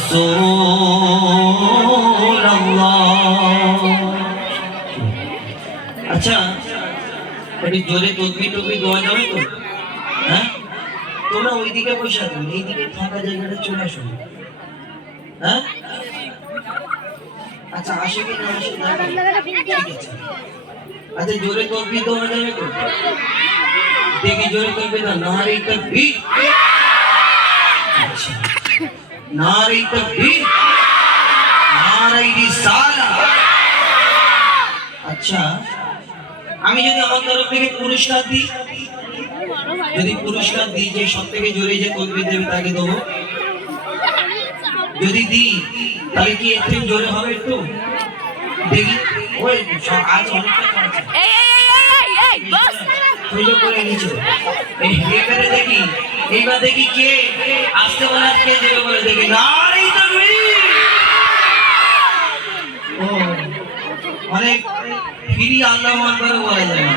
রাসূলুল্লাহ। আচ্ছা, একটু জোরে তকবীর টকবীর দেওয়া যাবে তো? হ্যাঁ, তোমরা ওইদিকে বসে থাকো, এইদিকে ফাঁকা জায়গাটা চলে আসো। হ্যাঁ, আচ্ছা, আসে কি না আসে না? ঠিক আছে। আচ্ছা, জোরে তকবীর দেওয়া যাবে তো? দেখি জোরে তকবীর দাও। নারে তাকবীর, আচ্ছা, নারে তাকবীর, নারে রিসালাত। আচ্ছা, আমি যদি আমার তরফ থেকে পুরস্কার দিই, যদি পুরস্কার দিই যে সব থেকে জোরে যে তকবীর দেবে তাকে দেবো, যদি দিই তাহলে কি একটু জোরে হবে? একটু দেখি। ওই আজ অনেকটা আছে, সুযোগ করে নিচে এবারে দেখি, এইবার দেখি কে আসতে বলে আর কে জোরে বলে দেখি। নারে তাকবীর। ও, অনেক ফিরি আল্লাহু আকবার বলা যায় না,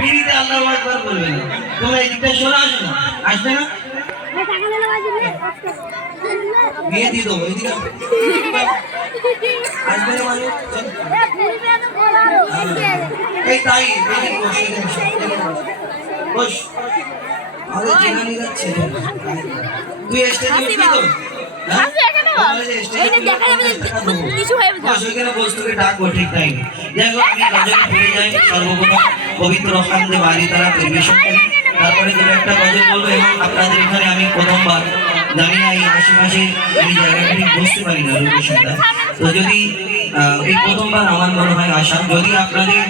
ফিরিতে আল্লাহু আকবার বলবে না। তোমরা এদিকটা সরে আসো না, আসবে না? বিয়ে দিয়ে দেবো, এদিকে আসবে না মানে? এই তাই বস, আমাদের যেখানে যাচ্ছে তুই স্টেজে উঠবি তো? পবিত্র হামদে বাড়ি তারা পরিবেশন করে, তারপরে দুটো একটা গজল বলবো। এবং আপনাদের এখানে আমি প্রথমবার, জানি না এই আশেপাশে এই জায়গাটা বুঝতে পারি না লোকেশনটা, তো যদি এই প্রথমবার আমার মনে হয় আসা, যদি আপনাদের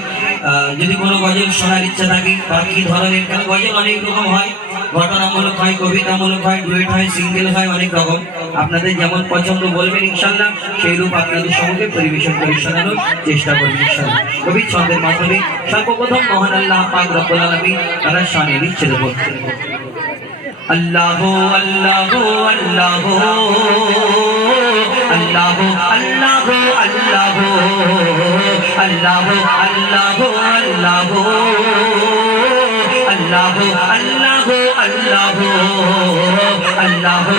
যদি কোনো গজল শোনার ইচ্ছা থাকে বা কি ধরনের, কারণ গজল অনেক রকম হয়, ঘটনামূলক হয়, কবিতামূলক হয়, ডুয়েট হয়, সিঙ্গেল হয়, অনেক রকম। আপনাদের যেমন পছন্দ বলবেন ইনশাআল্লাহ, সেই রূপ আপনাদের সঙ্গে পরিবেশন করে শোনানোর চেষ্টা করবেন ইনশাআল্লাহ। কবি ছন্দের মাধ্যমে সর্বপ্রথম মহান আল্লাহ পাক রব্বুল আলামিন তারা শানে ছেড়ে বলছেন, আল্লাহ আল্লাহ আল্লাহ আল্লাহ আল্লাহ আল্লাহ আল্লাহ আল্লাহ আল্লাহ আল্লাহ আল্লাহ আল্লাহ আল্লাহ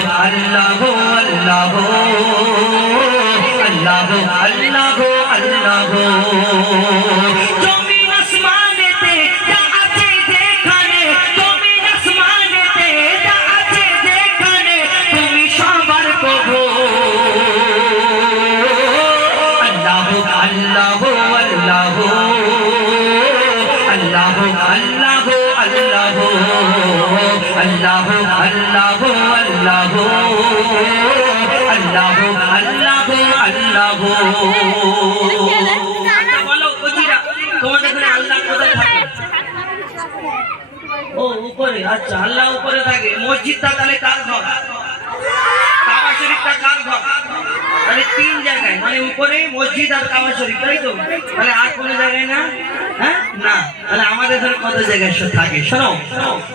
আল্লাহ আল্লাহ আল্লাহ আল্লাহ আল্লাহ। জমিন আসমানেতে যা আছে যেখানে, জমিন আসমানেতে যা আছে যেখানে, তুমি সবার প্রভু। আল্লাহ আল্লাহ আল্লাহ আল্লাহ আল্লাহ আল্লাহ আল্লাহ আল্লাহ আল্লাহ আল্লাহ আল্লাহ আল্লাহ। বলো কচিরা, তোমাদের এখানে আল্লাহ কোথায় থাকে? ও উপরে, আচ্ছা, আল্লাহ উপরে থাকে। মসজিদটা তাহলে কার ঘর? কাবা শরীফটা কার ঘর? তাহলে তিন জায়গায়, মানে উপরে মসজিদ আর কাবা শরীফ, তাই তো? তাহলে আর কোনো জায়গায় না? হ্যাঁ, না। তাহলে আমাদের এখানে কত জায়গায় থাকে শোনো।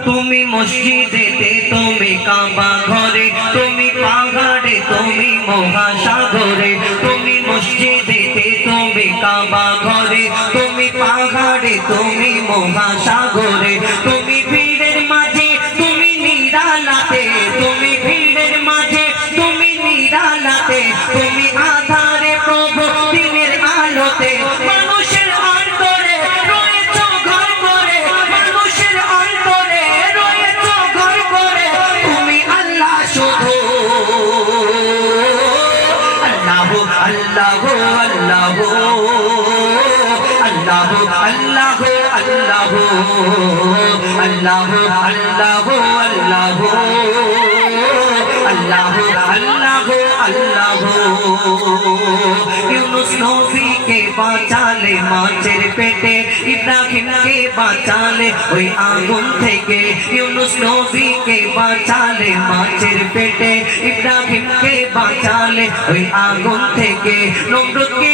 তুমি মসজিদেতে, তুমি কাবা ঘরে, তুমি পাহাড়ে, তুমি মহাসাগরে। তুমি মসজিদেতে, তুমি কাবা ঘরে, তুমি পাহাড়ে, তুমি মহাসাগরে। তুমি ভিড়ের মাঝে, তুমি নিরালাতে, তুমি ভিড়ের মাঝে, তুমি নিরালাতে, তুমি আধারে প্রভু দিনের আলোতে। মানুষের অন্তরে রয়েছ ঘর করে, মানুষের অন্তরে রয়েছ ঘর করে, তুমি আল্লাহ শুধু। আল্লাহ আল্লাহ আল্লাহ আল্লাহ আল্লাহ আল্লাহ আল্লাহ আল্লাহ আল্লাহ আল্লাহ আল্লাহ আল্লাহ। ইউনুস নবীকে বাঁচালে মাছের পেটে, ইব্রাহিমকে বাঁচালে ওই আগুন থেকে। ইউনুস নবীকে বাঁচালে মাছের পেটে, ইব্রাহিমকে বাঁচালে ওই আগুন থেকে। নমরুদকে